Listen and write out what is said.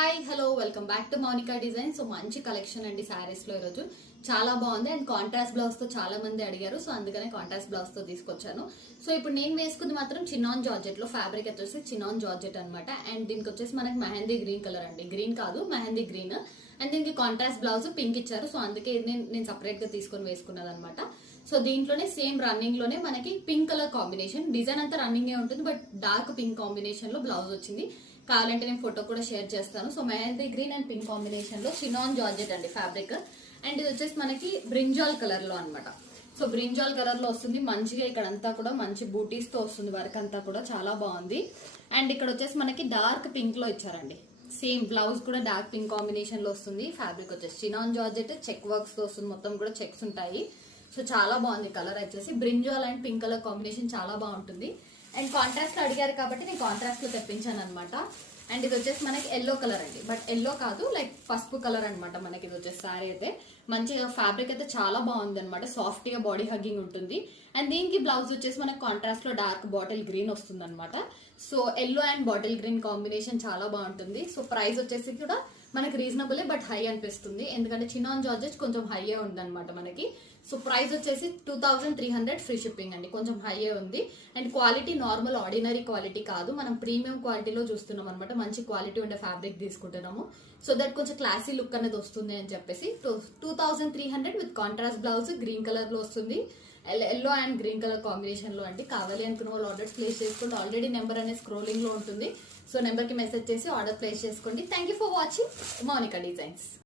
Hi hello welcome back to Monika design. So మంచి collection అండి saris లో ఈరోజు చాలా బాగుంది. అండ్ కాంట్రాస్ట్ బ్లౌజ్ తో చాలా మంది అడిగారు, సో అందుకనే కాంట్రాస్ట్ బ్లౌజ్ తో తీసుకొచ్చాను. సో ఇప్పుడు నేను వేసుకుంది మాత్రం చినాన్ జార్జెట్ లో, ఫ్యాబ్రిక్ వచ్చేసి చినాన్ జార్జెట్ అనమాట. అండ్ దీనికి వచ్చేసి మనకి మెహందీ గ్రీన్ కలర్ అండి, గ్రీన్ కాదు మెహందీ గ్రీన్. అండ్ దీనికి కాంట్రాస్ట్ బ్లౌజ్ పింక్ ఇచ్చారు, సో అందుకే నేను సపరేట్ గా తీసుకొని వేసుకున్నది అనమాట. సో దీంట్లోనే సేమ్ రన్నింగ్ లోనే మనకి పింక్ కలర్ కాంబినేషన్, డిజైన్ అంతా రన్నింగ్ ఉంటుంది, బట్ డార్క్ పింక్ కాంబినేషన్ లో బ్లౌజ్ వచ్చింది. కావాలంటే నేను ఫోటో కూడా షేర్ చేస్తాను. So mehndi green and pink combination లో చినాన్ జార్జెట్ అండి ఫ్యాబ్రిక్. అండ్ ఇది వచ్చేసి మనకి బ్రింజాల్ కలర్ లో అనమాట. సో బ్రింజాల్ కలర్ లో వస్తుంది మంచిగా, ఇక్కడ అంతా కూడా మంచి బూటీస్ తో వస్తుంది, వర్క్ అంతా కూడా చాలా బాగుంది. అండ్ ఇక్కడ వచ్చేసి మనకి డార్క్ పింక్ లో ఇచ్చారండి, సేమ్ బ్లౌజ్ కూడా డార్క్ పింక్ కాంబినేషన్ లో వస్తుంది. ఫ్యాబ్రిక్ వచ్చేసి చినాన్ జార్జెట్ చెక్ వర్క్స్ తో వస్తుంది, మొత్తం కూడా చెక్స్ ఉంటాయి. సో చాలా బాగుంది కలర్ వచ్చేసి, brinjal and pink colour combination చాలా బాగుంటుంది. అండ్ కాంట్రాస్ట్ లో అడిగారు కాబట్టి నేను కాంట్రాస్ట్ లో తెప్పించాను అనమాట. అండ్ ఇది వచ్చేసి మనకి ఎల్లో కలర్ అండి, బట్ ఎల్లో కాదు, లైక్ పసుపు కలర్ అనమాట. మనకి ఇది వచ్చేసి సారీ అయితే మంచిగా ఫ్యాబ్రిక్ అయితే చాలా బాగుంది అనమాట, సాఫ్ట్ గా బాడీ హగ్గింగ్ ఉంటుంది. అండ్ దీనికి బ్లౌజ్ వచ్చేసి మనకి కాంట్రాస్ట్ లో డార్క్ బాటిల్ గ్రీన్ వస్తుంది అనమాట. So yellow and bottle green combination చాలా బాగుంటుంది. సో ప్రైస్ వచ్చేసి కూడా మనకి రీజనబుల్ బట్ హై అనిపిస్తుంది, ఎందుకంటే చినాన్ జార్జెట్ కొంచెం హైయే ఉంది అనమాట మనకి. సో ప్రైస్ వచ్చేసి 2300 ఫ్రీ షిప్పింగ్ అండి, కొంచెం హైయే ఉంది. And quality normal ordinary quality కాదు, మనం ప్రీమియం క్వాలిటీలో చూస్తున్నాం అనమాట. మంచి క్వాలిటీ ఉండే ఫ్యాబ్రిక్ తీసుకుంటున్నాము, సో దట్ కొంచెం క్లాసీ లుక్ అనేది వస్తుంది అని చెప్పేసి 2300 with contrast blouse green colour లో వస్తుంది, yellow and green colour combination లో అండి. కావాలి అనుకున్న వాళ్ళు ఆర్డర్స్ ప్లేస్ చేసుకుంటే ఆల్రెడీ నెంబర్ అనేది స్క్రోలింగ్ లో ఉంటుంది. సో నెంబర్ కి మెసేజ్ చేసి ఆర్డర్ ప్లేస్ చేసుకోండి. Thank you for watching Monika designs.